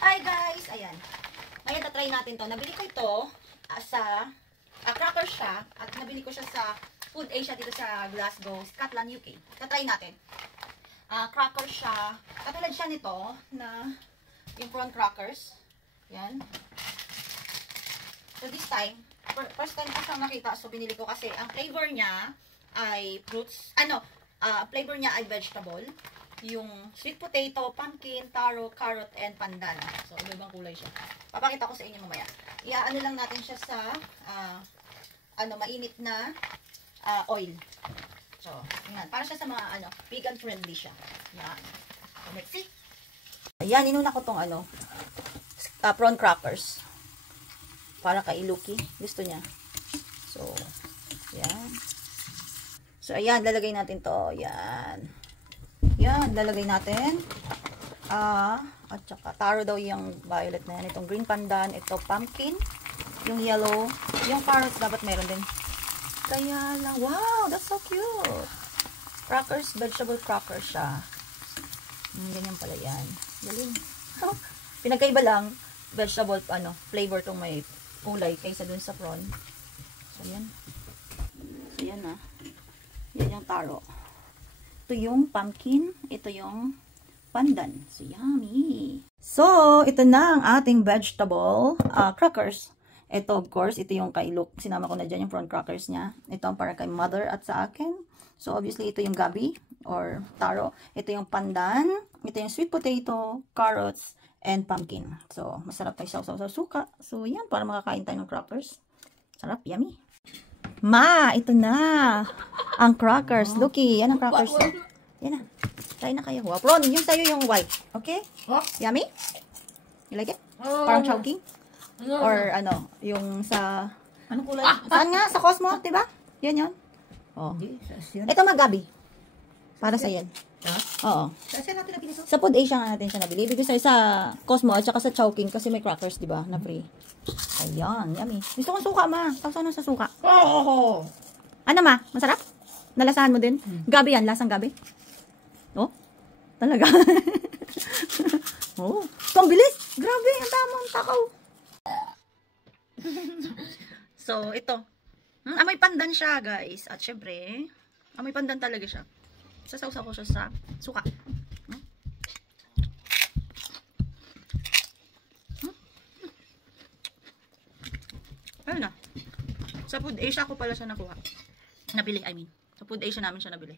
Hi guys! Ayan. Ngayon tatry natin to. Nabili ko ito sa cracker siya. At nabili ko siya sa Food Asia dito sa Glasgow, Scotland, UK. Tatry natin. Cracker siya. Katulad siya nito na yung prawn crackers. Yan. So this time, first time ko siyang nakita. So binili ko kasi ang flavor niya ay fruits. Flavor niya ay vegetable. Yung sweet potato, pumpkin, taro, carrot, and pandan. So, iba-ibang kulay siya. Papakita ko sa inyo mamaya. Iaano lang natin siya sa mainit na oil. So, yan. Para siya sa mga vegan friendly siya. Yan. So, let's see. Ayan, inuna ko tong prawn crackers. Para kay Lucky. Gusto niya. So, yan. So, ayan, lalagay natin to. Yan. Yan, lalagay natin. At saka, taro daw yung violet na yan. Itong green pandan, ito pumpkin, yung yellow, yung carrots dapat meron din. Kaya lang, wow, that's so cute. Crackers, vegetable crackers siya. Ganyan pala yan. Galing. Pinagkaiba lang, vegetable, flavor tong may kulay kaysa dun sa prawn. So, yan. So, yan na. Yan yung taro. Ito yung pumpkin, ito yung pandan. So, yummy! So, ito na ang ating vegetable crackers. Ito, of course, ito yung kay Luke. Sinama ko na dyan yung prawn crackers niya. Ito ang para kay mother at sa akin. So, obviously, ito yung gabi or taro. Ito yung pandan. Ito yung sweet potato, carrots, and pumpkin. So, masarap tayo sausaw sa suka. So, yan, para makakain tayo ng crackers. Sarap, yummy! Ma, ito na. Ang crackers. Looky, yan ang crackers. Yan na. Try na kayo. Wow, prawn. Yung sa'yo yung white. Okay? Yummy? You like it? Parang chowking? Or yung sa... Anong kulay? Saan nga? Sa Cosmo, diba? Yan yun. Oh. Ito magabi. Para sa yan. Oo. Saan natin nabili ito? Sa Food Asia nga natin siya nabili. Ibig sabihin sa Cosmo at saka sa Chowking kasi may crackers, diba? Na free. Ayan, yummy. Gusto kong suka, ma. Tapos sa suka. Oh! Ano, ma? Masarap? Nalasahan mo din? Gabi yan. Lasang gabi? Oh? Talaga? Oh. Ang bilis! Grabe, ang tamang takaw. So, ito. Amoy pandan siya, guys. At syempre, amoy pandan talaga siya. Sasawsaw ko siya sa suka. Ayun na. Sa Food Asia ko pala siya nakuha. Nabili, I mean. Sa Food Asia namin siya nabili.